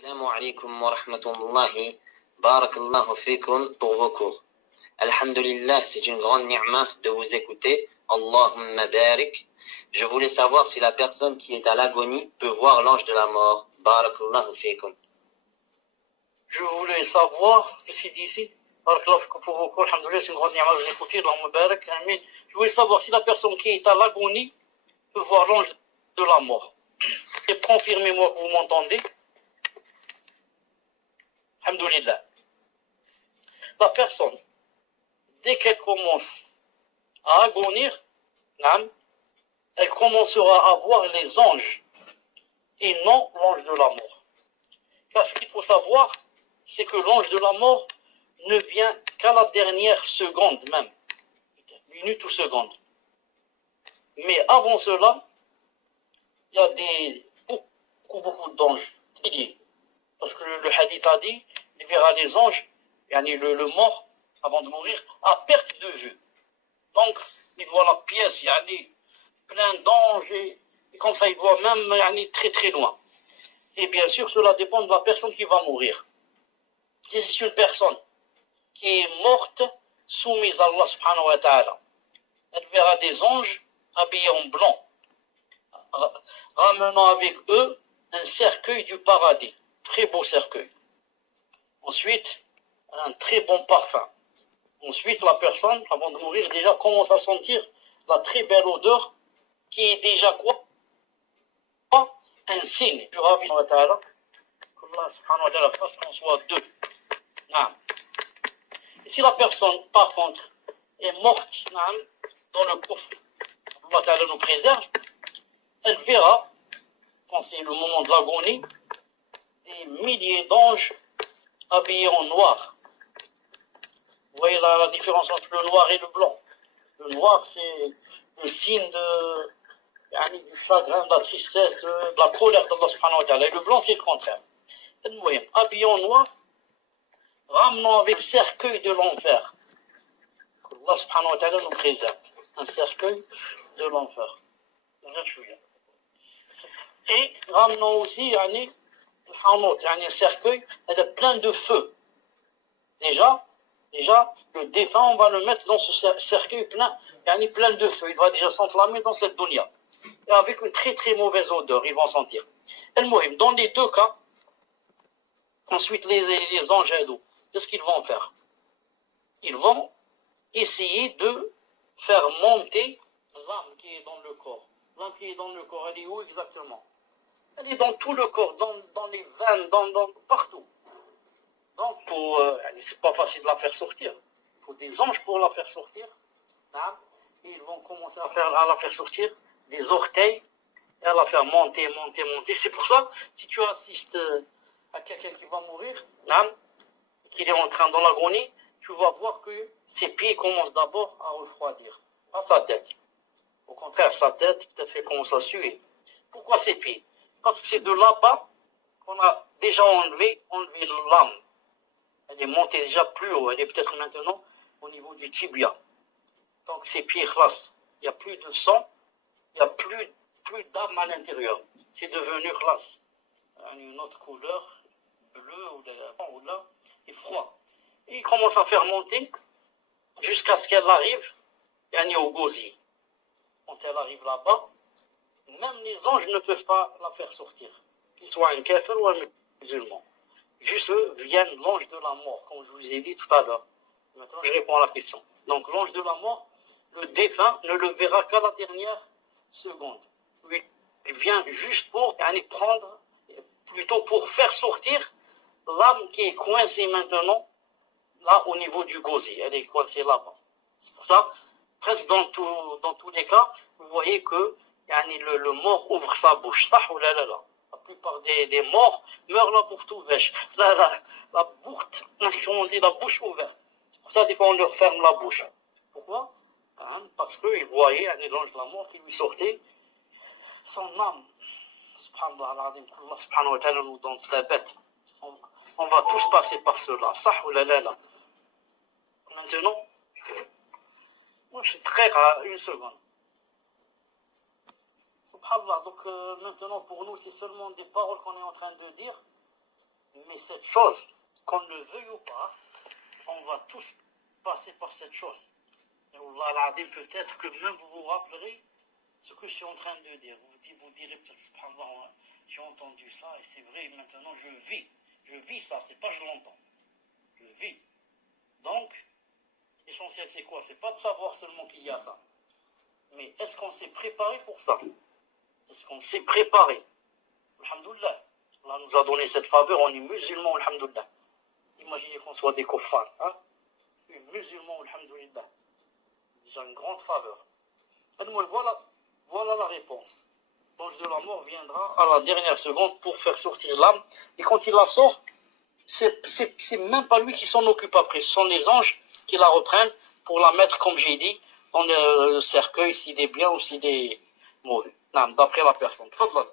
Assalamu alaikum wa rahmatullahi. Barakallahu fikum pour vos cours. Alhamdulillah, c'est une grande ni'mah de vous écouter. Allahumma barik. Je voulais savoir si la personne qui est à l'agonie peut voir l'ange de la mort. Barakallahu fikum. Je voulais savoir ce qu'il dit ici. Barakallahu fikum pour vos cours. Alhamdulillah, c'est une grande ni'mah de vous écouter. Allahumma barik. Amin. Je voulais savoir si la personne qui est à l'agonie peut voir l'ange de la mort. Et confirmez-moi que vous m'entendez. Alhamdulillah. La personne, dès qu'elle commence à agonir, elle commencera à voir les anges et non l'ange de la mort. Car ce qu'il faut savoir, c'est que l'ange de la mort ne vient qu'à la dernière seconde même, minute ou seconde. Mais avant cela, il y a beaucoup d'anges qui disent. Parce que le hadith a dit, il verra les anges, le mort, avant de mourir, à perte de vue. Donc, il voit la pièce, plein d'anges, et comme ça, il voit même très très loin. Et bien sûr, cela dépend de la personne qui va mourir. Si c'est une personne qui est morte, soumise à Allah subhanahu wa ta'ala, elle verra des anges habillés en blanc, ramenant avec eux un cercueil du paradis. Très beau cercueil. Ensuite, un très bon parfum. Ensuite, la personne, avant de mourir, déjà commence à sentir la très belle odeur qui est déjà quoi? Un signe du Rabbi subhanahu wa ta'ala. Qu'Allah subhanahu wa ta'ala fasse qu'on soit deux. Et si la personne, par contre, est morte dans le coffre, Allah ta'ala nous préserve, elle verra, quand c'est le moment de l'agonie, des milliers d'anges habillés en noir. Vous voyez la différence entre le noir et le blanc. Le noir, c'est le signe du chagrin, de la tristesse, de la colère d'Allah subhanahu wa ta'ala. Et le blanc, c'est le contraire. Vous voyez, habillés en noir, ramenant avec le cercueil de l'enfer. Allah subhanahu wa ta'ala nous préserve. Un cercueil de l'enfer. Et ramenant aussi, un cercueil, elle est plein de feu. Déjà, le défunt, on va le mettre dans ce cercueil plein de feu. Il va déjà s'enflammer dans cette dunya. Et avec une très très mauvaise odeur, ils vont sentir. Dans les deux cas, ensuite les anges aidants, qu'est-ce qu'ils vont faire? Ils vont essayer de faire monter l'âme qui est dans le corps. L'âme qui est dans le corps, elle est où exactement? Elle est dans tout le corps, dans les veines, partout. Donc, c'est pas facile de la faire sortir. Il faut des anges pour la faire sortir. Et ils vont commencer à la faire sortir des orteils et à la faire monter. C'est pour ça, si tu assistes à quelqu'un qui va mourir, qu'il est en train dans l'agonie, tu vas voir que ses pieds commencent d'abord à refroidir. Pas sa tête. Au contraire, sa tête, peut-être qu'elle commence à suer. Pourquoi ses pieds? Parce que c'est de là-bas qu'on a déjà enlevé l'âme. Elle est montée déjà plus haut. Elle est peut-être maintenant au niveau du tibia. Donc ses pieds khlas. Il n'y a plus de sang. Il n'y a plus d'âme à l'intérieur. C'est devenu khlas. Une autre couleur, bleue ou là, et froid. Et il commence à faire monter jusqu'à ce qu'elle arrive au gosier. Quand elle arrive là-bas, même les anges ne peuvent pas la faire sortir. Qu'ils soient un kafir ou un musulman. Juste viennent l'ange de la mort, comme je vous ai dit tout à l'heure. Maintenant, je réponds à la question. Donc, l'ange de la mort, le défunt ne le verra qu'à la dernière seconde. Il vient juste pour prendre, plutôt pour faire sortir l'âme qui est coincée maintenant, là, au niveau du gosier. Elle est coincée là-bas. C'est pour ça, presque dans tous les cas, vous voyez que le mort ouvre sa bouche. Ça ou là. La plupart des morts meurent la bouche ouverte. La bouche ouverte. C'est pour ça, des fois, on leur ferme la bouche. Pourquoi? Parce qu'ils voyaient l'ange de la mort qui lui sortait son âme. Subhanallah, Allah subhanahu wa ta'ala nous donne sa bête. On va tous passer par cela. Ça ou là. Maintenant, moi, je suis très rare, une seconde. Subhanallah, donc maintenant pour nous c'est seulement des paroles qu'on est en train de dire. Mais cette chose, qu'on le veuille ou pas, on va tous passer par cette chose. Et Allah al-Adim, peut-être que même vous vous rappellerez ce que je suis en train de dire. Vous direz peut-être, subhanallah, j'ai entendu ça et c'est vrai, maintenant je vis ça, c'est pas je l'entends, je vis. Donc, l'essentiel c'est quoi? C'est pas de savoir seulement qu'il y a ça, mais est-ce qu'on s'est préparé pour ça? Est-ce qu'on s'est préparé? Alhamdoulilah, Allah nous a donné cette faveur, on est musulmans, alhamdoulilah. Imaginez qu'on soit des kuffars, hein? Musulmans, alhamdoulilah. Déjà une grande faveur. Voilà la réponse. L'ange de la mort viendra à la dernière seconde pour faire sortir l'âme. Et quand il la sort, c'est même pas lui qui s'en occupe après. Ce sont les anges qui la reprennent pour la mettre, comme j'ai dit, dans le cercueil, s'il est bien ou s'il est mauvais. D'après la personne. Tfadlal.